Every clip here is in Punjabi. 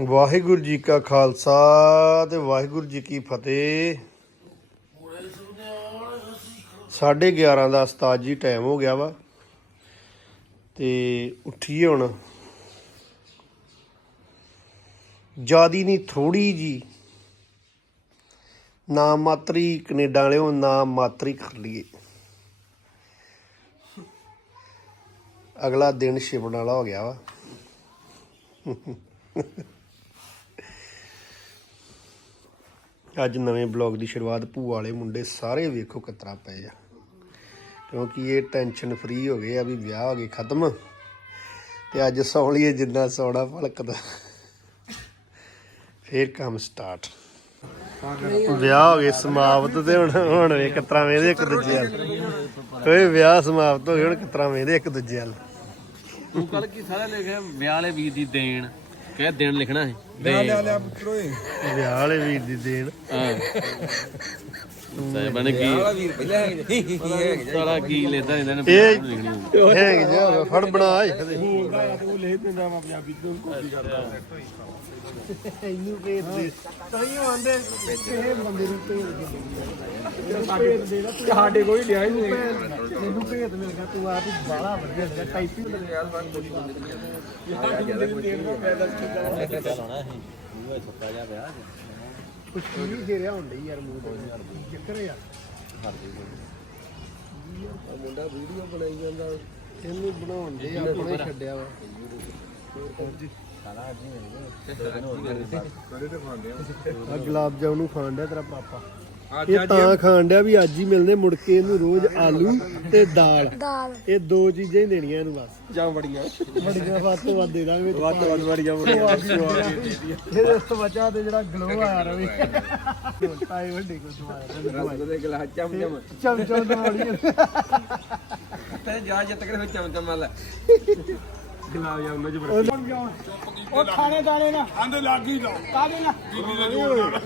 ਵਾਹਿਗੁਰੂ ਜੀ ਕਾ ਖਾਲਸਾ ਤੇ ਵਾਹਿਗੁਰੂ ਜੀ ਕੀ ਫਤਿਹ। 11:30 ਦਾ ਉਸਤਾਦ ਜੀ ਟਾਈਮ ਹੋ ਗਿਆ ਵਾ ਤੇ ਉੱਠੀਏ ਹੁਣ। ਜਿਆਦੀ ਨਹੀਂ ਥੋੜੀ ਜੀ। ਨਾ ਮਾਤਰੀ ਕੈਨੇਡਾ ਵਾਲਿਓ, ਨਾ ਮਾਤਰੀ ਕਰ ਲਈਏ। ਅਗਲਾ ਦਿਨ ਛਿਪਣ ਵਾਲਾ ਹੋ ਗਿਆ ਵਾ। ਅੱਜ ਨਵੇਂ ਬਲੌਗ ਦੀ ਸ਼ੁਰੂਆਤ ਭੂਆ ਵਾਲੇ ਮੁੰਡੇ ਸਾਰੇ ਵੇਖੋ ਕਤਰਾ ਪਏ ਆ। ਕਿਉਂਕਿ ਇਹ ਟੈਨਸ਼ਨ ਫ੍ਰੀ ਹੋ ਗਏ ਆ ਵੀ ਵਿਆਹ ਹੋ ਗਏ, ਖਤਮ। ਤੇ ਅੱਜ ਸੌਂ ਲਈਏ ਜਿੰਨਾ ਸੌਣਾ ਭਲਕਦਾ। ਫੇਰ ਕੰਮ ਸਟਾਰਟ ਵਿਆਹ ਹੋ ਗਏ, ਸਮਾਪਤ ਤੇ ਹੁਣ ਹੁਣ ਵੇ ਕਤਰਾ ਵੇਂਦੇ ਇੱਕ ਦੂਜੇ ਵੱਲ। ਓਏ ਵਿਆਹ ਸਮਾਪਤ ਹੋ ਗਏ ਹੁਣ ਕਤਰਾ ਵੇਂਦੇ ਇੱਕ ਦੂਜੇ ਵੱਲ। ਤੂੰ ਕੱਲ ਕੀ ਸਾਰਾ ਲਿਖਿਆ ਵਿਆਹ ਵਾਲੇ ਵੀਰ ਦੀ ਦੇਣ। ਕਹਿ ਦੇਣ ਲਿਖਣਾ ਹੈ ਵਿਆਹ ਵਾਲੇ ਵੀਰ ਦੀ ਦੇਣ। ਹਾਂ। ਸਹੀ ਬਣ ਕੀ ਵੀਰ ਪਹਿਲਾਂ ਹੈਗੇ ਸਾਰਾ ਕੀ ਲੈਦਾ ਇਹਨਾਂ ਨੇ ਇਹ ਲਿਖਣੀ ਹੁੰਦੀ ਹੈਗੇ ਜਾ ਫੜ ਬਣਾ ਇਹ। ਕਦੇ ਇਹਨੂੰ ਭੇਜ ਦੇ ਤਾਂ ਹੀ ਆਂਦੇ ਕਿਸੇ ਬੰਦੇ ਨੂੰ ਭੇਜ ਦੇ ਸਾਡੇ ਕੋਈ ਲਿਆ ਹੀ ਨਹੀਂ। ਭੇਜ ਮਿਲ ਗਿਆ ਤੂੰ ਆਪ ਹੀ ਬਾਲਾ ਵਧੀਆ ਲੱਗਾ ਟਾਈਪਿੰਗ ਕੁਛ ਨਹੀਂ ਘੇਰਿਆ ਹੁੰਦਾ ਯਾਰ ਮੂੰਹ ਤੇ। ਚੱਕਰ ਯਾਰ। ਮੁੰਡਾ ਵੀਡੀਓ ਬਣਾਈ ਜਾਂਦਾ। ਇਹਨੂੰ ਬਣਾਉਣ ਦੇ ਆਪਣੇ ਛੱਡਿਆ ਵਾ। ਆ। ਗੁਲਾਬ ਜਾਮਨ ਨੂੰ ਖਾਣ ਡਿਆ ਤੇਰਾ ਪਾਪਾ। ਇਹ ਤਾਂ ਖਾਣ ਡਿਆ ਵੀ ਅੱਜ ਹੀ ਮਿਲਨੇ ਮੁੜ ਕੇ ਇਹਨੂੰ ਰੋਜ਼ ਆਲੂ ਤੇ ਦਾਲ। ਦਾਲ। ਇਹ ਦੋ ਚੀਜ਼ਾਂ ਹੀ ਦੇਣੀਆਂ ਇਹਨੂੰ ਬਸ। ਜਾਂ ਬੜੀਆਂ ਬੜੀਆਂ ਵੱਧ ਤੋਂ ਵੱਧ ਦੇ ਦਾਂਗੇ ਵੱਧ ਤੋਂ ਵੱਧ ਬੜੀਆਂ ਬੜੀਆਂ ਇਹਦੇ ਉਸ ਤੋਂ ਬਚਾ ਤੇ ਜਿਹੜਾ ਗਲੋ ਆ ਰਵੇ। ਤਾਏ ਵੱਡੇ ਕੋ ਸਵਾਇਆ ਰਸ ਦੇ ਗਲਾਸ ਚਮ ਚਮ ਚਮ ਚਮ ਤੇ ਜਾ ਜਿੱਤ ਕੇ ਫਿਰ ਚਮ ਚਮ ਵਾਲਾ। ਗਲਾਬ ਜਾਮਨ ਚ ਉਹ ਖਾਣੇ ਦਾਣੇ ਨਾ। ਆਂਦੇ ਲੱਗੀ ਦਾ ਕਾਹਦੇ ਨਾ ਜਿੰਨੀ ਦੇ ਜੋਰ ਨਾਲ।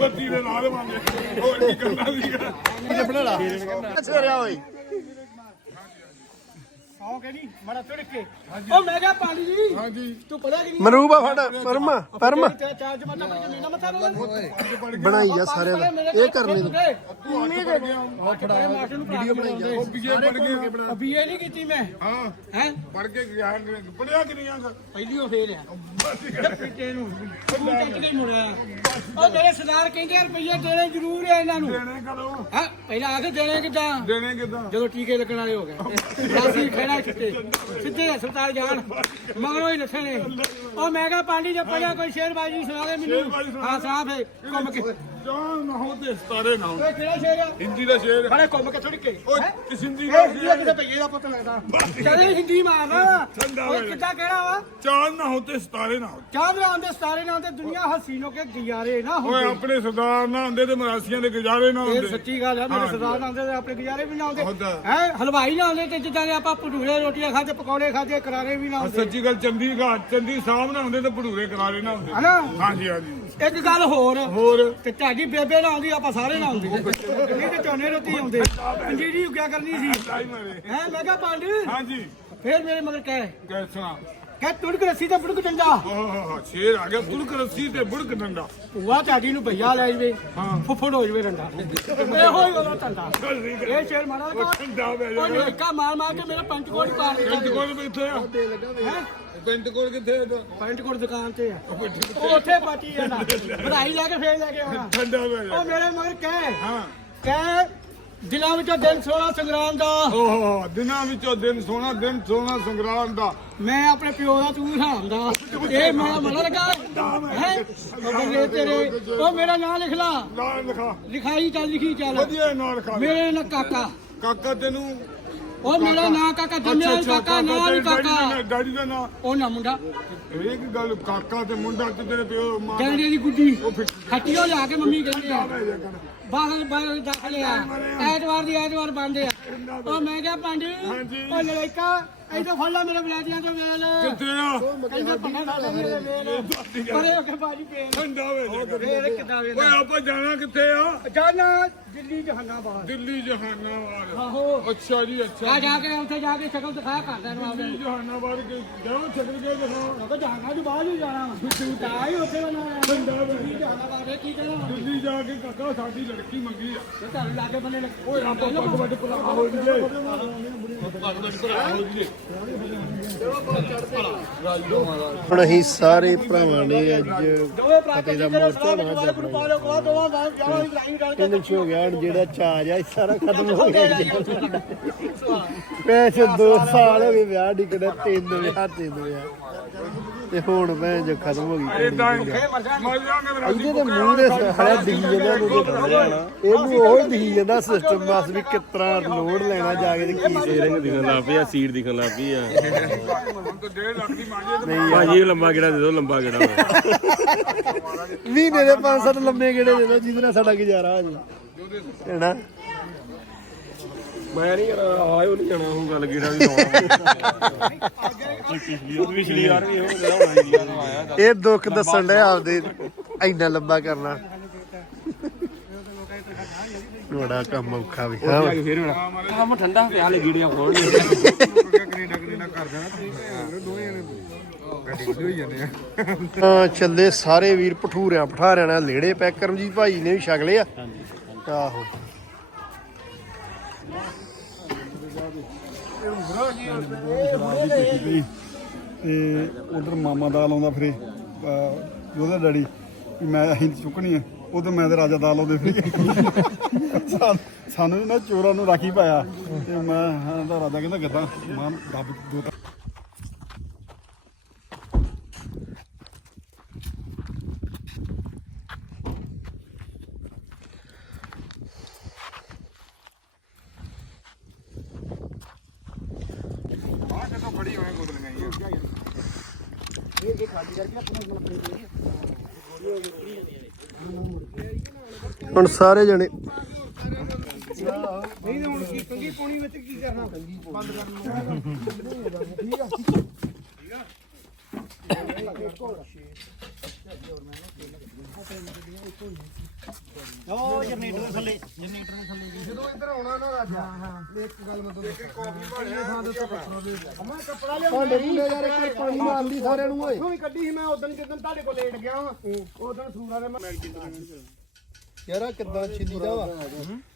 ਬੱਤੀ ਦੇ ਨਾਲ ਮੰਗੇ ਹੋਰ ਕੀ ਕਰਨਾ ਸੀਗਾ? ਕਿਤੇ ਬਣਾਲਾ ਸਰਿਆ ਹੋਈ ਆਓ ਕਹਿੰਦੀ ਮੜਾ ਤੁੜ ਕੇ ਉਹ ਮੈਂ ਕਿਹਾ ਪਾਲੀ ਜੀ ਹਾਂਜੀ। ਤੂੰ ਪਤਾ ਕਿ ਨਹੀਂ? ਮਰੂਬਾ ਫੜ ਪਰਮਾ ਪਰਮਾ। ਚਾਰ ਚਾਰ ਜਮਾਨਾ ਪਰ ਮੇਰਾ ਮੱਥਾ ਰੋਲ ਬਣਾਈ ਜਾ ਸਾਰਿਆਂ ਦਾ। ਇਹ ਕਰਨੇ ਨੂੰ। ਉਹ ਫੜਾ ਮਾਸਟਰ ਨੂੰ ਵੀਡੀਓ ਬਣਾਈ ਜਾ ਉਹ ਬੀਏ ਪੜ ਕੇ ਬੀਏ ਨਹੀਂ ਕੀਤੀ ਮੈਂ। ਹਾਂ। ਹੈ? ਪੜ ਕੇ ਗਿਆ ਪੜਿਆ ਕਿ ਨਹੀਂ ਆਂਗਾ ਪਹਿਲੀ ਉਹ ਫੇਰ ਆ। ਪਿੱਟੇ ਨੂੰ। ਤੂੰ ਚੱਕ ਕੇ ਹੀ ਮੁੜਿਆ। ਉਹ ਮੇਰੇ ਸਰਦਾਰ ਕਹਿੰਦੇ ਆ ਰੁਪਈਆ ਦੇਣੇ ਜ਼ਰੂਰ ਆ ਇਹਨਾਂ ਨੂੰ। ਦੇਣੇ ਕਦੋਂ ਹਾਂ? ਪਹਿਲਾਂ ਆ ਕੇ ਦੇਣੇ ਕਿੱਦਾਂ? ਦੇਣੇ ਕਿਦਾਂ? ਜਦੋਂ ਟੀਕੇ ਲੱਗਣ ਵਾਲੇ ਹੋ ਗਏ। ਅਸੀਂ ਖੇੜਾ ਛੁੱਟੇ। ਸਿੱਧੇ ਹਸਪਤਾਲ ਜਾਣ। ਮਗਰੋਂ ਹੀ ਨੱਠਣੇ। ਉਹ ਮੈਂ ਕਿਹਾ ਪਾਂਡੀ ਜੇ ਪੜਿਆ ਕੋਈ ਸ਼ੇਰਬਾਜੀ ਸੁਣਾ ਦੇ ਮੈਨੂੰ। ਹਾਂ ਸਾਹ ਫੇ ਘੁੰਮ ਕੇ ਜਾਨ ਨਾ ਹੋ ਤੇ ਸਤਾਰੇ ਨਾ ਹੋ ਕਿਹੜਾ ਸ਼ੇਰ ਆ? ਹਿੰਦੀ ਦਾ ਸ਼ੇਰ ਬੜੇ ਘੁੰਮ ਕੇ ਥੋੜੀ ਕੇ ਓਏ ਕਿਸ ਹਿੰਦੀ ਦਾ ਇਹ ਹਿੰਦੀ ਕਿਤੇ ਪਈਏ ਦਾ ਪੁੱਤ ਲੱਗਦਾ। ਕਹਿੰਦੇ ਹਿੰਦੀ ਮਾਰਦਾ ਠੰਡਾ ਓਏ ਹੋਇਆ। ਕਿੱਦਾਂ ਕਿਹੜਾ ਵਾ? ਚਾਨ ਨਾ ਹੋ ਤੇ ਸਤਾਰੇ ਨਾ ਹੋ ਚਾਹ ਆਉਂਦੇ ਸਤਾਰੇ ਨਾਲ ਤੇ ਦੁਨੀਆ ਹਸੀਨੋ ਕੇ ਗਿਆਰੇ ਨਾ ਓਏ ਹੁੰਦੇ ਆਪਣੇ ਸਰਦਾਰ ਨਾ ਹੁੰਦੇ ਤੇ ਮਰਾਸੀਆਂ ਦੇ ਗੁਜ਼ਾਰੇ ਨਾ ਇਹ ਹੁੰਦੇ। ਸੱਚੀ ਗੱਲ ਹੈ ਮੇਰੇ ਸਰਦਾਰ ਨਾਲ ਆਉਂਦੇ ਤੇ ਆਪਣੇ ਗੁਜ਼ਾਰੇ ਵੀ ਨਾ ਹੁੰਦਾ। ਹੈ? ਹਲਵਾਈ ਨਾ ਆਉਂਦੇ ਤੇ ਜਿੱਦਾਂ ਦੇ ਆਪਾਂ ਭਟੂਰੇ ਰੋਟੀਆਂ ਖਾਦੇ ਪਕੌੜੇ ਖਾਦੇ ਕਰਾਰੇ ਵੀ ਨਾ ਆਉਂਦੇ ਸੱਚੀ ਗੱਲ ਚੰਦੀ ਘਾਟ ਚੰਦੀ ਸਾਹਿਬ ਨਾ ਹੁੰਦੇ ਤੇ ਭੜੂਰੇ ਕਰਾਰੇ ਨਾ ਹੁੰਦੇ। ਹਨਾ? ਹਾਂਜੀ ਹਾਂਜੀ। ਇੱਕ ਗੱਲ ਹੋਰ। ਹੋਰ। ਤੇ ਤੁਹਾਡੀ ਬੇਬੇ ਨਾਲ ਆਉਂਦੀ ਆਪਾਂ ਸਾਰੇ ਨਾਲ ਆਉਂਦੇ। ਨਹੀਂ ਤੇ ਚੋਨੇ ਰੋਟੀ ਆਉਂਦੇ। ਪੰਜੀਰੀ ਉੱਗਿਆ ਕਰਨੀ ਸੀ। ਹੈ ਮੈਂ ਕਿਹਾ ਪੰਡ ਹਾਂਜੀ। ਫੇਰ ਮੇਰੇ ਮਗਰ ਕਹਿ। ਕੈਸਾ ਕਹਿ ਤੁੜਕ ਰੱਸੀ ਤੇ ਬੁੜਕ ਡੰਡਾ। ਓਹ ਸ਼ੇਰ ਆ ਗਿਆ ਤੁਰਕ ਰੱਸੀ ਤੇ ਬੁੜਕ ਡੰਡਾ। ਭੂਆ ਤੁਹਾਡੀ ਨੂੰ ਭਈਆ ਲੈ ਜਵੇ ਫੁੱਫੜ ਹੋ ਜਵੇ ਡੰਡਾ। ਇਹੋ ਹੀ ਉਹਦਾ ਧੰਦਾ। ਇਹ ਸ਼ੇਰ ਮਾਰਾ ਡੰਡਾ ਵੇ ਉਹ ਨਿੱਕਾ ਮਾਰ ਮਾਰ ਕੇ ਮੇਰਾ ਪੰਚ ਪਿੰਡ ਦਿੱਤਾ। ਕੋਲ ਕਿੱਥੇ ਆ। ਹੈ? ਪਿੰਡ ਕੋਲ ਕਿੱਥੇ ਆ ਪੈਂਟ ਕੋਟ ਦੁਕਾਨ ਤੇ ਆ। ਉਹ ਉੱਥੇ ਪਾਟੀ ਜਾਂਦਾ ਵਧਾਈ ਲੈ ਕੇ ਫੇਰ ਲੈ ਕੇ ਆਉਣਾ। ਠੰਡਾ ਵੇ ਉਹ ਮੇਰੇ ਮਗਰ ਕਹਿ ਹਾਂ। ਕਹਿ ਦਿਲਾਂ ਵਿੱਚੋਂ ਦਿਨ ਸੋਹਣਾ ਸੰਗਰਾਮ ਦਾ। ਓਹ ਦਿਨਾਂ ਵਿੱਚੋਂ ਦਿਨ ਸੋਹਣਾ ਦਿਨ ਸੋਹਣਾ ਸੰਗਰਾਮ ਦਾ। ਮੈਂ ਆਪਣੇ ਪਿਓ ਦਾ ਤੂੰ ਹਰਾਮਦਾ ਇਹ ਮੇਰਾ ਮਨ ਲਗਾ। ਹੈ? ਬੰਦੇ ਤੇਰੇ। ਉਹ ਮੇਰਾ ਨਾਂ ਲਿਖ ਲਾ। ਨਾਂ ਲਿਖਾ। ਲਿਖਾਈ ਚੱਲ ਲਿਖੀ ਚੱਲ। ਵਧੀਆ ਨਾਂ ਲਿਖਾ। ਦੇ। ਮੇਰੇ ਨਾਲ ਕਾਕਾ। ਕਾਕਾ ਤੈਨੂੰ ਉਹ ਮੇਰਾ ਨਾਂ ਕਾਕਾ ਜੰਮਿਆ ਕਾਕਾ ਨਾਂ ਕਾਕਾ। ਡੈਡੀ ਦਾ ਨਾਂ। ਉਹ ਨਾ ਮੁੰਡਾ। ਇੱਕ ਗੱਲ ਕਾਕਾ ਤੇ ਮੁੰਡਾ ਤੇ ਤੇਰੇ ਪਿਓ ਮਾਂ ਗੈਂਡੇ ਦੀ ਗੁੱਡੀ। ਖੱਟੀਓ ਲਿਆ ਕੇ ਮੰਮੀ ਕਹਿੰਦੀ ਆ। ਬਾਹਰ ਬਾਹਰ ਦਾਖਲੇ ਆ ਐਤਵਾਰ ਦੀ ਐਤਵਾਰ ਬੰਦ ਆ। ਉਹ ਮੈਂ ਕਿਹਾ ਪੰਡ। ਉਹ ਲੜਕਾ ਇਧਰ ਫੜ ਲੈ ਮੇਰੇ ਬਲਾਜੀਆਂ ਤੋਂ ਵੇਲ ਕਿੱਥੇ ਆ ਕਹਿੰਦਾ ਪੰਨਾ ਖਾ ਲੈਣੀ ਇਹਦੇ ਵੇਲ ਪਰੇ ਹੋ ਕੇ ਬਾਜੀ ਪੇਲ ਠੰਡਾ ਵੇ ਵੇਲ ਕਿੱਦਾਂ ਵੇਲ ਓਏ ਆਪਾਂ ਜਾਣਾ ਕਿੱਥੇ ਆ ਜਾਨਾ ਦਿੱਲੀ ਜਹਾਨਾਬਾਦ ਦਿੱਲੀ ਜਹਾਨਾਬਾਦ ਆਹੋ ਅੱਛਾ ਜੀ ਅੱਛਾ ਆ ਜਾ ਕੇ ਉੱਥੇ ਜਾ ਕੇ ਸ਼ਕਲ ਦਿਖਾਇਆ ਕਰਦਾ ਨੂੰ ਆਪਦੇ ਦਿੱਲੀ ਜਹਾਨਾਬਾਦ ਕੇ ਜਾਓ ਛੱਡ ਕੇ ਦਿਖਾਓ ਉਹ ਤਾਂ ਜਹਾਨਾ ਤੋਂ ਬਾਹਰ ਹੀ ਜਾਣਾ ਤੂੰ ਤਾਂ ਆਈ ਉੱਥੇ ਬਣਾਇਆ ਦਿੱਲੀ ਜਹਾਨਾਬਾਦ ਇਹ ਕੀ ਕਹਿਣਾ ਦਿੱਲੀ ਜਾ ਕੇ ਕਾਕਾ ਸਾਡੀ ਲੜਕੀ ਮੰਗੀ ਆ ਤੇ ਤੁਹਾਨੂੰ ਲਾਗੇ ਬੰਨੇ ਓਏ ਆਪਾਂ ਪੱਗ ਵੱਟ ਵੱਟ ਹੁਣ ਅਸੀਂ ਸਾਰੇ ਭਰਾਵਾਂ ਨੇ ਅੱਜ ਫਤਿਹ ਦਾ ਮੋਰਚਾ ਨਾ ਦੁਆਲੇ ਗੁਰੂ ਪਾਲੋ ਕੋ ਦੋਵਾਂ ਦਾ ਜਾਵਾਂ ਇਬਰਾਹਿਮ ਗੱਲ ਇਹਦੇ ਚ ਹੋ ਗਿਆ ਹੁਣ ਜਿਹੜਾ ਚਾਜ ਆ ਸਾਰਾ ਖਤਮ ਹੋ ਗਿਆ। ਪੈਸੇ 2 ਸਾਲ ਹੋ ਗਏ ਵਿਆਹ ਡਿੱਗਣਾ ਤਿੰਨ ਵਿਆਹ ਤਿੰਨ ਵਿਆਹ। ਤੇ ਹੁਣ ਭੈਣ ਜੋ ਖਤਮ ਹੋ ਗਈ ਇਹਦੇ ਤੇ ਮੂੰਹ ਦੇ ਸਾਰਾ ਦਿਖੀ ਜਾਂਦਾ ਨੂੰ ਬੰਦਿਆ ਨਾ ਇਹਨੂੰ ਉਹ ਹੀ ਦਿਖੀ ਜਾਂਦਾ ਸਿਸਟਮ ਬਸ ਵੀ ਕਿਸ ਤਰ੍ਹਾਂ ਲੋਡ ਲੈਣਾ ਜਾ ਕੇ ਤੇ ਕੀ ਰੰਗ ਦਿਖਣ ਲੱਗ ਪਈ ਆ ਸੀਟ ਦਿਖਣ ਲੱਗ ਪਈ ਆ। ਹੁਣ ਤਾਂ 1.5 ਲੱਖ ਦੀ ਮੰਗੇ ਭਾਜੀ ਲੰਬਾ ਕਿਹੜਾ ਦੇ ਦੋ ਲੰਬਾ ਕਿਹੜਾ ਮਹੀਨੇ ਦੇ ਪੰਜ ਸੱਤ ਲੰਮੇ ਗੇੜੇ ਦੇ ਦੋ ਜਿਹਦੇ ਨਾਲ ਸਾਡਾ ਗੁਜ਼ਾਰਾ ਹੋ ਜਾਏ। ਹੈਨਾ ਮੈਂ ਨਹੀਂ ਆਇਓ ਨਹੀਂ ਜਾਣਾ ਹੁਣ ਗੱਲ ਕਿਹੜਾ ਵੀ ਲਾਉਣਾ। ਪਿਛਲੀ ਵਾਰ ਵੀ ਉਹ ਜਿਹੜਾ ਹੋਣਾ ਇੰਡੀਆ ਤੋਂ ਆਇਆ ਇਹ ਦੁੱਖ ਦੱਸਣ ਦੇ ਆਪਦੇ ਇੰਨਾ ਲੰਬਾ ਕਰਨਾ। ਬੜਾ ਕੰਮ ਔਖਾ ਵੀ ਹਾਂ। ਫੇਰ ਕੰਮ ਠੰਡਾ ਪਿਆ ਲੈ ਗੀੜੀਆਂ ਖੋਲ ਕੈਨੇਡਾ ਕੈਨੇਡਾ ਕਰ ਦੇਣਾ ਦੋਵੇਂ ਜਾਂਦੇ ਆ ਹਾਂ ਚੱਲੇ ਸਾਰੇ ਵੀਰ ਭਠੂਰਿਆਂ ਪਠਾਰਿਆਂ ਨਾਲ ਲੇੜੇ ਕਰਮਜੀਤ ਭਾਈ ਨੇ ਵੀ ਛਕ ਲਏ ਆ ਆਹੋ ਤੇ ਉਧਰ ਮਾਮਾ ਦਾਲ ਆਉਂਦਾ ਫਿਰੇ ਅਹ, ਉਹਦਾ ਡੈਡੀ, ਵੀ ਮੈਂ ਅਸੀਂ ਚੁੱਕਣੀ ਆ ਉਧਰ ਮੈਂ ਤੇ ਰਾਜਾ ਦਾਲ ਆਉਂਦੇ ਫਿਰੇ। ਸਾਨੂੰ- ਸਾਨੂੰ ਨਾ ਚੋਰਾਂ ਨੂੰ ਰਾਖੀ ਪਾਇਆ। ਤੇ ਮੈਂ ਹਾਂ ਤਾਂ ਰਾਜਾ ਕਹਿੰਦਾ, ਗੱਦਾਂ, ਮਾਂ ਦੱਬ ਦੋ ਤਾਂ ਆ ਜਦੋਂ ਬੜੀ ਹੋਏ ਗੁੱਦਲੀਆਂ ਹੀ ਹੁਣ ਸਾਰੇ ਜਣੇ। ਨਹੀਂ ਤੇ ਹੁਣ ਕੀ ਕੰਗੀ ਪੋਣੀ ਵਿੱਚ ਕੀ ਕਰਨਾ ਬੰਦ ਕਰਨਾ ਉਹ ਜਨਰੇਟਰ ਥੱਲੇ ਜਨਰੇਟਰ ਦੇ ਥੱਲੇ ਜਦੋਂ ਇੱਧਰ ਆਉਣਾ ਨਾ ਰਾਜਾ ਹਾਂ ਇੱਕ ਗੱਲ ਮੈਂ ਤੁਹਾਨੂੰ ਇੱਕ ਕਾਫੀ ਭਾੜਿਆ ਥਾਂ ਦੇ ਉੱਤੇ ਪੱਥਰ ਦੇ ਮੈਂ ਕੱਪੜਾ ਲਿਆ ਭਾਂਡੇ ਭੁੰਡੇ ਯਾਰ ਇੱਕ ਪਾਣੀ ਮਾਰਦੀ ਸਾਰਿਆਂ ਨੂੰ ਓਏ। ਇੱਥੋਂ ਹੀ ਕੱਢੀ ਸੀ ਮੈਂ ਉਦੋਂ ਜਦੋਂ ਤੁਹਾਡੇ ਕੋਲ ਲੇਟ ਗਿਆ ਉਦੋਂ ਸੂਰਾ ਦੇ ਮੈਂ ਯਾਰ ਕਿੱਦਾਂ ਛਿੱਲੀ ਦਾ ਵਾ?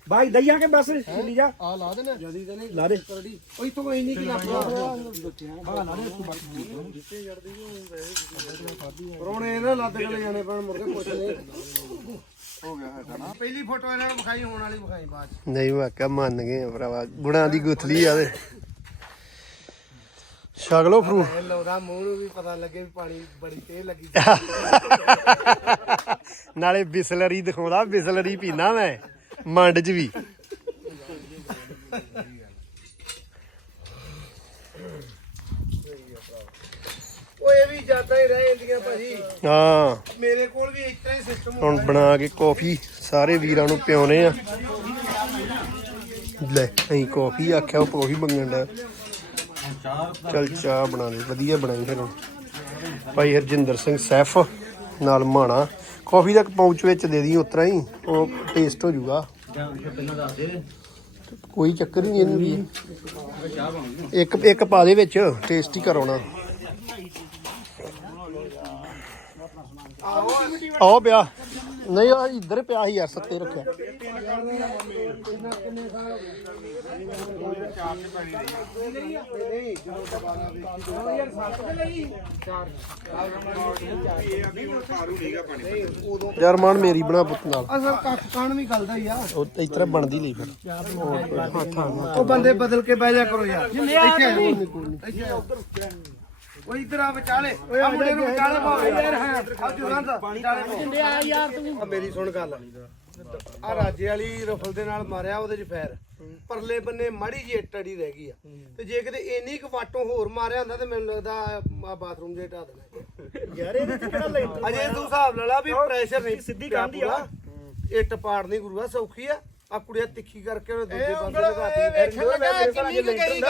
ਭਾਈ ਦਈਆ ਕੇ ਬਸ ਚੱਲੀ ਜਾ ਆ ਲਾ ਦੇਣਾ। ਜਦੀ ਤੇ ਨਹੀਂ ਲਾ ਦੇ। ਉਹ ਇਥੋਂ ਕੋਈ ਨਹੀਂ ਕਿ ਨਾ ਹਾਂ ਲਾ ਦੇ ਪਰੋਣੇ ਇਹਨਾਂ ਲੱਦ ਕੇ ਜਾਣੇ ਪੈਣ ਮੁੜ ਕੇ ਪੁੱਛ ਲੈ। ਪਹਿਲੀ ਫੋਟੋ ਇਹਨਾਂ ਨੂੰ ਵਿਖਾਈ ਹੋਣ ਵਾਲੀ ਵਿਖਾਈ ਬਾਅਦ ਨਹੀਂ ਵਾਕਿਆ ਮੰਨ ਗਏ ਆ ਭਰਾਵਾ। ਗੁਣਾਂ ਦੀ ਗੁਥਲੀ ਆ ਦੇ ਛਕ ਲਓ ਫਰੂਟ ਇਹ ਲਾਉਂਦਾ ਮੂੰਹ ਨੂੰ ਵੀ ਪਤਾ ਲੱਗੇ ਵੀ ਪਾਣੀ ਬੜੀ ਤੇਜ਼ ਲੱਗੀ ਨਾਲੇ ਬਿਸਲਰੀ ਦਿਖਾਉਂਦਾ ਬਿਸਲਰੀ ਪੀਣਾ ਮੈਂ ਮੰਡ 'ਚ ਵੀ। ਉਹ ਇਹ ਵੀ ਜ਼ਿਆਦਾ ਹੀ ਰਹਿ ਜਾਂਦੀਆਂ ਭਾਜੀ। ਹਾਂ। ਮੇਰੇ ਕੋਲ ਵੀ ਤਰ੍ਹਾਂ ਹੀ ਸਿਸਟਮ ਹੁਣ ਬਣਾ ਕੇ ਕਾਫੀ ਸਾਰੇ ਵੀਰਾਂ ਨੂੰ ਪਿਉਨੇ ਆ। ਲੈ ਅਸੀਂ ਕਾਫੀ ਆਖਿਆ ਉਹ ਕਾਫੀ ਮੰਗਣ ਦਾ ਚਲ ਚਾਹ ਬਣਾ ਦੇ ਵਧੀਆ ਬਣਾਈ ਫਿਰ ਹੁਣ। ਭਾਈ ਹਰਜਿੰਦਰ ਸਿੰਘ ਸੈਫ ਨਾਲ ਮਾਣਾ। ਕਾਫੀ ਦਾ ਪਾਊਚ ਵਿੱਚ ਦੇ ਦੀ ਉਤਰਾ ਹੀ ਉਹ ਟੇਸਟ ਹੋ ਜਾਊਗਾ। ਕੋਈ ਚੱਕਰ ਨਹੀਂ ਇਹਨੂੰ ਵੀ। ਇੱਕ ਇੱਕ ਪਾ ਦੇ ਵਿੱਚ ਟੇਸਟ ਹੀ ਕਰਾਉਣਾ। ਆਓ ਪਿਆ। ਨਹੀਂ ਆ ਇੱਧਰ ਪਿਆ ਸੀ ਯਾਰ ਸੱਤੇ ਰੱਖਿਆ। ਯਾਰ ਮਾਨ ਮੇਰੀ ਬਣਾ ਪੁੱਤ ਨਾਲ। ਅਸਲ ਕੱਖ ਕਾਣ ਵੀ ਗੱਲ ਦਾ ਆ। ਉਹ ਇਸ ਤਰ੍ਹਾਂ ਬਣਦੀ ਲਈ ਫਿਰ। ਉਹ ਬੰਦੇ ਬਦਲ ਕੇ ਬਹਿ ਜਾ ਕਰੋ ਯਾਰ। ਇੱਥੇ। ਇੱਥੇ। ਉਹ ਇਧਰ ਆ ਵਿਚਾਲੇ। ਆ ਮੁੰਡੇ ਨੂੰ ਵਿਚਾਲੇ ਭਾਵੇਂ ਯਾਰ ਹਾਂ ਆ। ਜੁਗੰਦ ਵਿਚਾਲੇ ਆ ਯਾਰ ਤੂੰ। ਮੇਰੀ ਸੁਣ ਗੱਲ। ਆ ਰਾਜੇ ਵਾਲੀ ਰਫਲ ਦੇ ਨਾਲ ਮਾਰਿਆ ਉਹਦੇ ਚ ਫੈਰ। ਪਰਲੇ ਬੰਨੇ ਮਾੜੀ ਜੀ ਟੜੀ ਰਹਿ ਗਈ ਆ। ਤੇ ਜੇ ਕਿਤੇ ਇੰਨੀ ਕੁ ਵਾਟੋਂ ਹੋਰ ਮਾਰਿਆ ਹੁੰਦਾ ਤੇ ਮੈਨੂੰ ਲੱਗਦਾ ਆ ਬਾਥਰੂਮ ਦੇ ਢਾ ਦੇਣਾ। ਯਾਰ ਇਹਦੇ ਚ ਕਿਹੜਾ ਲੈਂਦਾ ਅਜੇ ਤੂੰ ਹਿਸਾਬ ਲਾ ਲਾ ਵੀ ਪ੍ਰੈਸ਼ਰ ਨਹੀਂ ਸਿੱਧੀ ਗਾਂਦੀ ਆ। ਇੱਟ ਪਾੜਨੀ ਗੁਰੂਆ ਸੌਖੀ ਆ। ਆ ਕੁੜੀਆਂ ਤਿੱਖੀ ਕਰਕੇ ਉਹ ਦੂਜੇ ਪਾਸੇ ਉਂਗਲ ਲਗਾਤੀ ਵੇਖਣ ਲੱਗਾ ਕਿੰਨੀ ਕੁ ਗਈ ਗਾ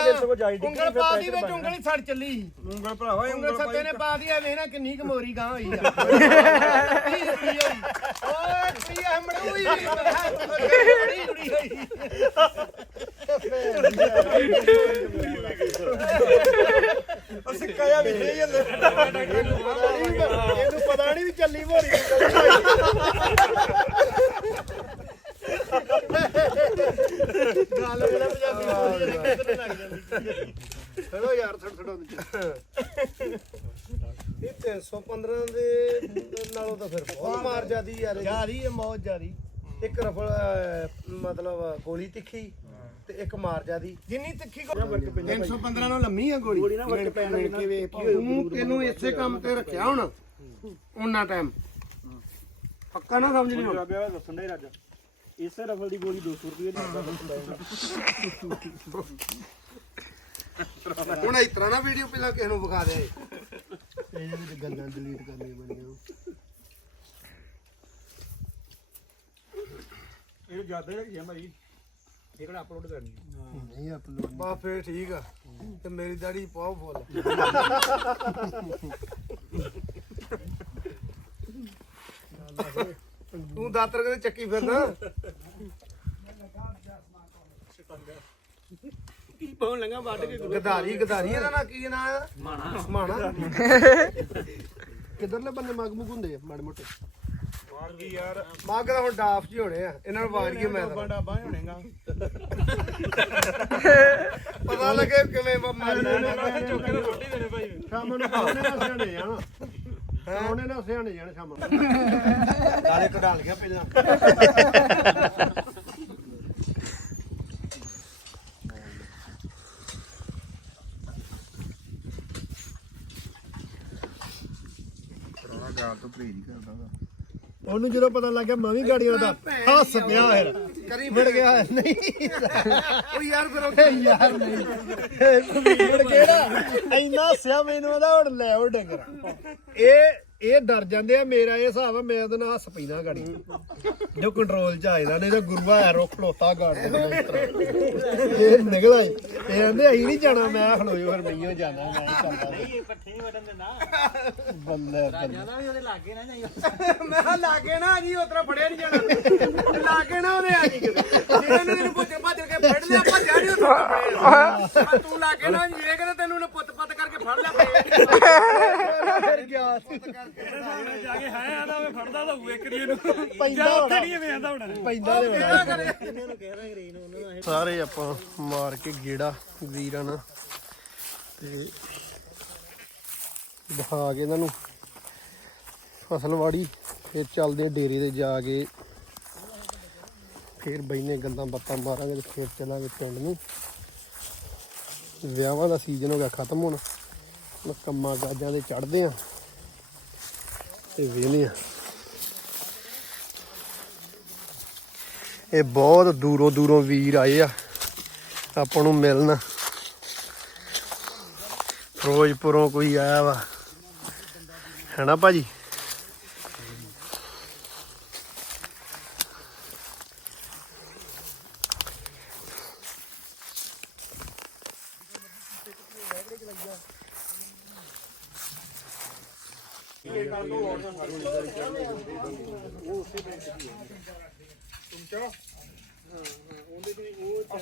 ਉਂਗਲ ਪਾ ਦੀ ਵਿੱਚ ਉਂਗਲੀ ਸੜ ਚੱਲੀ। ਉਂਗਲ ਭਰਾਵਾ ਇਹ ਉਂਗਲ ਸੱਤੇ ਨੇ ਪਾ ਦੀ ਵੇਖਣਾ ਕਿੰਨੀ ਕੁ ਮੋਰੀ ਗਾਂ ਹੋਈ ਆ। ਓਏ ਪ੍ਰਿਆ ਮੜੂਈ ਬੜੀ ਜੁੜੀ ਹੋਈ। ਸਿੱਕਾ ਜਿਹਾ ਵੀ ਨਹੀਂ ਹਲੇ ਇਹਨੂੰ ਪਤਾ ਨਹੀਂ ਵੀ ਚੱਲੀ ਮੋਰੀ। ਗੱਲ ਬੜਾ ਪੰਜਾਬੀ ਬੋਲੀ ਹੈ। ਕਿੱਧਰ ਲੱਗ ਜਾਂਦੀ ਚਲੋ ਯਾਰ ਥੋੜਾ ਥੋੜਾ ਇਹ 315 ਦੇ ਨਾਲੋਂ ਤਾਂ ਫਿਰ ਬਹੁਤ ਮਾਰ ਜਾਂਦੀ ਯਾਰ ਇਹਦੀ। ਜਾਰੀ ਹੈ ਮੌਜ ਜਾਰੀ ਇੱਕ ਰਫਲ ਅਹ, ਮਤਲਬ ਗੋਲੀ ਤਿੱਖੀ ਤੇ ਇੱਕ ਮਾਰ ਜਾਂਦੀ ਜਿੰਨੀ ਤਿੱਖੀ ਕੋ 315 ਨਾਲ ਲੰਮੀ ਆ ਗੋਲੀ। ਗੋਲੀ ਨਾ ਵਰਕ ਪੈਣ ਕੇ ਵੇਖ ਤੂੰ ਤੈਨੂੰ ਇਸੇ ਕੰਮ ਤੇ ਰੱਖਿਆ ਹੁਣ। ਉਹਨਾਂ ਟਾਈਮ ਪੱਕਾ ਨਾ ਸਮਝ ਰਾਬਿਆ ਦੱਸਣ ਦਾ ਰਾਜਾ ਇਸੇ ਰਫਲ ਦੀ ਗੋਲੀ 200 ਰੁਪਏ ਦੀ ਹੁਣ ਇਸ ਤਰ੍ਹਾਂ ਨਾ ਵੀਡੀਓ ਪਹਿਲਾਂ ਕਿਸੇ ਨੂੰ ਵਿਖਾ ਦੇ। ਇਹਦੇ ਵਿੱਚ ਗੱਲਾਂ ਡਿਲੀਟ ਕਰਨੀਆਂ ਪੈਣੀਆਂ ਇਹ ਜ਼ਿਆਦਾ ਹੈਗੀ ਆ ਭਾਈ। ਇਹ ਕਿਹੜਾ ਅਪਲੋਡ ਕਰਨੀ ਨਹੀਂ ਅਪਲੋਡ ਬਾ ਫੇਰ ਠੀਕ ਆ। ਤੇ ਮੇਰੀ ਦਾੜੀ ਪਾਓ ਫੁੱਲ ਤੂੰ ਦਾਤਰ ਕਦੇ ਚੱਕੀ ਫਿਰਦਾ? ਪਾਉਣ ਲੱਗਾ ਵੱਢ ਕੇ ਗਧਾਰੀ ਗਧਾਰੀ ਇਹਦਾ ਨਾਂ ਕੀ ਨਾਂ ਹੈ ਮਾਣਾ। ਮਾਣਾ। ਕਿੱਧਰਲੇ ਬੰਨੇ ਮਗ ਮੁਗ ਹੁੰਦੇ ਆ ਮਾੜੇ ਮੋਟੇ? ਵਾਂਗੀ ਯਾਰ। ਮਾਗ ਦਾ ਹੁਣ ਡਾਫ ਜੀ ਹੋਣੇ ਆ ਇਹਨਾਂ ਨੂੰ ਵਾਰੀਏ ਮੈਂ ਤਾਂ। ਡਾਬਾ ਹੋਣੇਗਾ। ਪਤਾ ਲੱਗੇ ਕਿਵੇਂ ਮਾਰਨਾ ਚੁੱਕ ਕੇ ਰੋਟੀ ਦੇਣੇ ਭਾਈ। ਸ਼ਾਮ ਨੂੰ ਉਹਨੇ ਨਾਲ ਸਿਆਣੇ ਜਾਣਾ। ਉਹਨੇ ਨਾਲ ਸਿਆਣੇ ਜਾਣਾ ਸ਼ਾਮ ਨੂੰ। ਗਾਲੇ ਕਢਾ ਲਿਆ ਪਹਿਲਾਂ ਪੁਰਾਣਾ ਗਾਲ ਤੋਂ ਪਰਹੇਜ਼ ਹੀ ਕਰਦਾ ਵਾ ਉਹਨੂੰ ਜਦੋਂ ਪਤਾ ਲੱਗਿਆ ਮੈਂ ਵੀ ਗਾੜੀਆਂ ਦਾ ਹੱਸ ਪਿਆ ਫਿਰ। ਕਰੀ ਮਿਲ ਗਿਆ ਨਹੀਂ। ਉਹ ਯਾਰ ਫਿਰ ਉੱਥੇ ਯਾਰ ਨਹੀਂ। ਮਿਲ ਕਿਹੜਾ ਇੰਨਾ ਸਿਆ ਮੈਨੂੰ ਉਹਦਾ ਹੁਣ ਲੈ ਉਹ ਡੰਗਰ। ਇਹ ਇਹ ਡਰ ਜਾਂਦੇ ਆ ਮੇਰਾ ਇਹ ਹਿਸਾਬ ਆ ਮੈਂ ਉਹਦੇ ਨਾਲ ਹੱਸ ਪੈਂਦਾ ਗਾੜੀ। ਜੋ ਕੰਟਰੋਲ ਚ ਆਇਦਾ ਨਹੀਂ ਤਾਂ ਗੁਰੂਆ ਆ ਰੋ ਖਲੋਤਾ ਗਾੜ ਇਹ ਨਿਕਲ ਆਈ ਇਹ ਕਹਿੰਦੇ ਅਸੀਂ ਨਹੀਂ ਜਾਣਾ ਮੈਂ ਖਲੋਇਓ ਫਿਰ ਮਈਓ ਜਾਣਾ ਮੈਂ ਚੱਲਦਾ। ਨਹੀਂ ਪੱਠੇ ਨਹੀਂ ਵਟਣ ਦਿੰਦਾ ਬੱਲੇ ਬੱਲੇ। ਮੈਂ ਕਿਹਾ ਲਾਗੇ ਨਾ ਜੀ ਉਤਰਾ ਫੜਿਆ ਨਹੀਂ ਜਾਣਾ। ਲਾਗੇ ਨਾ ਉਹਨੇ ਆ ਜੀ ਕਿਤੇ। ਜਿਹਨੇ ਨੇ ਇਹਨੂੰ ਪੁੱਛ ਭੱਜ ਕੇ ਫੜ ਲਿਆ ਭੱਜਿਆ ਨਹੀਂ ਪਰ ਤੂੰ ਲਾਗੇ ਨਾ ਜੀ ਇਹ ਕਹਿੰਦਾ ਤੈਨੂੰ ਉਹਨੇ ਪੁੱਤ ਪੱਤ ਕਰਕੇ ਫੜ ਲਿਆ ਫਿਰ ਗਿਆ ਜਾ ਕੇ ਹੈ ਆਦਾ ਮੈਂ ਫੜਦਾ ਤਾਂ ਹੋਏ ਕਰੀਏ ਨੂੰ। ਪੈਂਦਾ ਹੋਣਾ। ਨਹੀਂ ਵੇਖਦਾ ਹੁਣ। ਪੈਂਦਾ ਦੇ ਸਾਰੇ ਆਪਾਂ ਮਾਰ ਕੇ ਗੇੜਾ ਵੀਰਾਂ ਨਾਲ। ਤੇ ਦਿਖਾ ਕੇ ਇਹਨਾਂ ਨੂੰ ਫਸਲਵਾੜੀ ਫਿਰ ਚੱਲਦੇ ਆ ਡੇਰੇ ਤੇ ਜਾ ਕੇ। ਫਿਰ ਬੈਨੇ ਗੰਦਾਂ ਬੱਤਾਂ ਮਾਰਾਂਗੇ ਤੇ ਫਿਰ ਚੱਲਾਂਗੇ ਪਿੰਡ ਨੂੰ। ਵਿਆਹਾਂ ਦਾ ਸੀਜ਼ਨ ਹੋ ਗਿਆ ਖਤਮ ਹੁਣ। ਹੁਣ ਕੰਮਾਂ ਕਾਜਾਂ ਦੇ ਚੜਦੇ ਆ। ਤੇ ਵੇਲੇ ਆ ਇਹ ਬਹੁਤ ਦੂਰੋਂ ਦੂਰੋਂ ਵੀਰ ਆਏ ਆ। ਆਪਾਂ ਨੂੰ ਮਿਲਣ। ਫਿਰੋਜ਼ਪੁਰੋਂ ਕੋਈ ਆਇਆ ਵਾ। ਹੈਨਾ ਭਾਜੀ?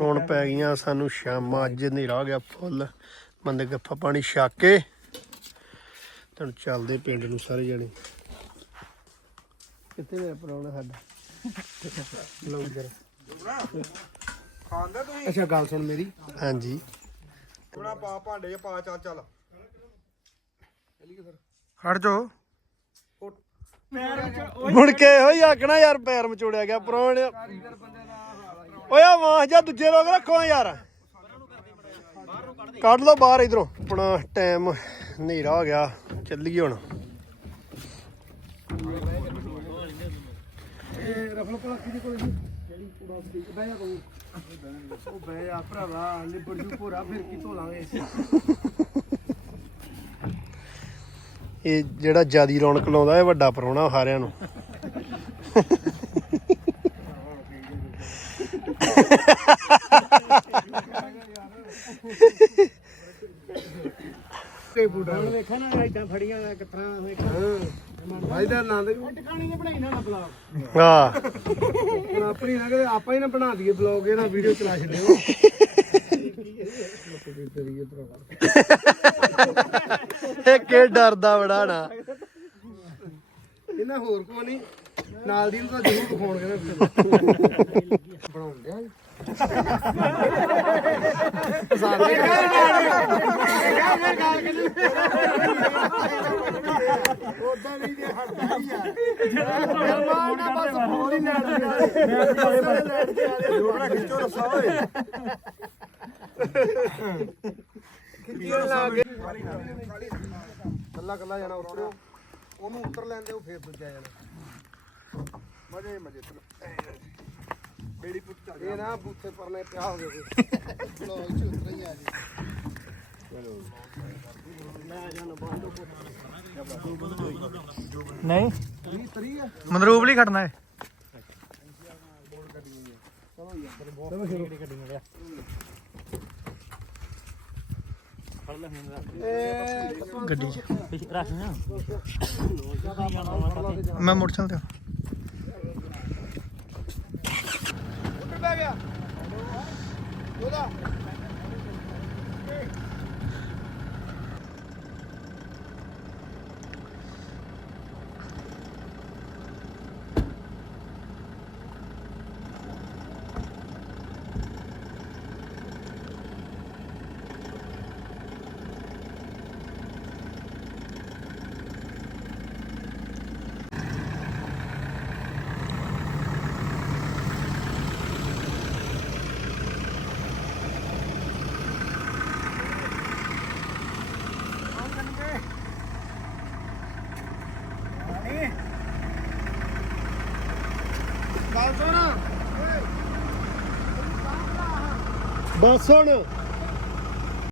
ਹੁਣ ਪੈ ਗਈਆਂ ਸਾਨੂੰ ਸ਼ਾਮਾਂ ਅੱਜ ਹਨੇਰਾ ਹੋ ਗਿਆ ਫੁੱਲ। ਬੰਦੇ ਗੱਫਾ ਪਾਣੀ ਛੱਕ ਕੇ ਤੈਨੂੰ ਚੱਲਦੇ ਪਿੰਡ ਨੂੰ ਸਾਰੇ ਜਣੇ। ਕਿੱਥੇ ਮੇਰਾ ਪ੍ਰਾਹੁਣਾ ਸਾਡਾ? ਲਓ ਜਰਾ ਖਾਂਦਾ ਤੁਸੀਂ? ਅੱਛਾ ਗੱਲ ਸੁਣ ਮੇਰੀ। ਹਾਂਜੀ। ਥੋੜਾ ਪਾ ਭਾਂਡੇ ਪਾ ਚੱਲ ਚੱਲ। ਹਟ ਜਾਓ। ਮੁੜ ਕੇ ਇਹੋ ਹੀ ਆਖਣਾ ਯਾਰ ਪੈਰ ਮਚੋੜਿਆ ਗਿਆ ਪਰੋਣ ਓਏ ਆ ਮਾਂ ਜਾਂ ਦੂਜੇ ਲੋਕ ਰੱਖੋ ਯਾਰ। ਕੱਢ ਲਓ ਬਾਹਰ ਇਧਰੋਂ। ਆਪਣਾ ਟਾਈਮ ਹਨੇਰਾ ਹੋ ਗਿਆ। ਚੱਲੀਏ ਹੁਣ। ਇਹ ਰਫਲ ਕੋਲ ਕਿਹਦੇ ਕੋਲ ਜਿਹੜੀ ਕੂੜਾ ਸੀ ਬਹਿ ਜਾ ਤੂੰ ਉਹ ਬਹਿ ਜਾ ਭਰਾਵਾ ਲਿਬੜ ਜੂ ਭੋਰਾ ਫਿਰ ਕੀ ਧੋਲਾਂਗੇ ਇਹ ਜਿਹੜਾ ਜਿਆਦੀ ਰੌਣਕ ਲਾਉਂਦਾ, ਇਹ ਵੱਡਾ ਪਰੋਣਾ ਸਾਰਿਆਂ ਨੂੰ। ਤੇ ਬੂਟਾ ਹੁਣ ਵੇਖਿਆ ਨਾ ਇਦਾਂ ਫੜੀਆਂ ਕਿਤਰਾ ਭਾਈ ਦਾ ਆਨੰਦ ਟਿਕਾਣੀ ਨੇ ਬਣਾਈ ਨਾ ਬਲੌਗ ਹਾਂ। ਹੁਣ ਆਪਣੀ ਨਾ ਕਦੇ ਆਪਾਂ ਹੀ ਨਾ ਬਣਾ ਦਈਏ ਬਲੌਗ ਇਹਦਾ ਵੀਡੀਓ ਚਲਾ ਛੱਡਿਓ। ਕਰੀਏ ਭਰਾਵਾ ਇਹ ਕਿ ਡਰਦਾ ਬੜਾ ਨਾ ਇਹਨਾਂ ਹੋਰ ਕੋ ਨਹੀਂ। ਨਾਲ ਦੀ ਨੂੰ ਤਾਂ ਜ਼ਰੂਰ ਦਿਖਾਉਣਗੇ ਨਾ ਬਣਾਉਣ ਗਿਆ ਸਾਰੇ ਉਦਾਂ ਨਹੀਂ ਜੇ ਹਟਦਾ ਹੀ ਆ। ਮਾਰ ਨਾ ਬਸ ਹੋਰ ਹੀ ਲੈਣ ਦੇ ਜੋੜਾ ਖਿੱਚੋ ਰਸਾ ਓਏ ਖਿੱਚੋ ਲਾ ਕੇ ਕੱਲਾ ਕੱਲਾ ਜਾਣਾ ਉਤਰਿਓ ਉਹਨੂੰ ਉੱਤਰ ਲੈਂਦੇ ਉਹ ਫੇਰ ਦੂਜਾ ਜਾਣਾ। ਮਜੇ ਮਜੇ ਚਲੋ ਬੇੜੀ ਪੁੱਤ ਚੱਲ ਇਹ ਨਾ ਬੂਥੇ ਪਰਨੇ ਪਿਆ ਹੋ ਗਿਆ। ਕੋਈ ਲੋ ਇੱਥੇ ਉਤਰ ਹੀ ਆ ਜੀ। ਨਹੀਂ ਤਰੀ ਤਰੀ ਆ? ਮਨਰੂਪ ਲਈ ਖੜਨਾ ਹੈ ਇਹ ਗੱਡੀ 'ਚ। ਰੱਖ ਨਾ। ਮੈਂ ਮੋਟਰਸਾਈਕਲ ਤੇ ਉੱਤਰ ਪੈ ਗਿਆ ਉਹਦਾ ਗੱਲ ਸੁਣ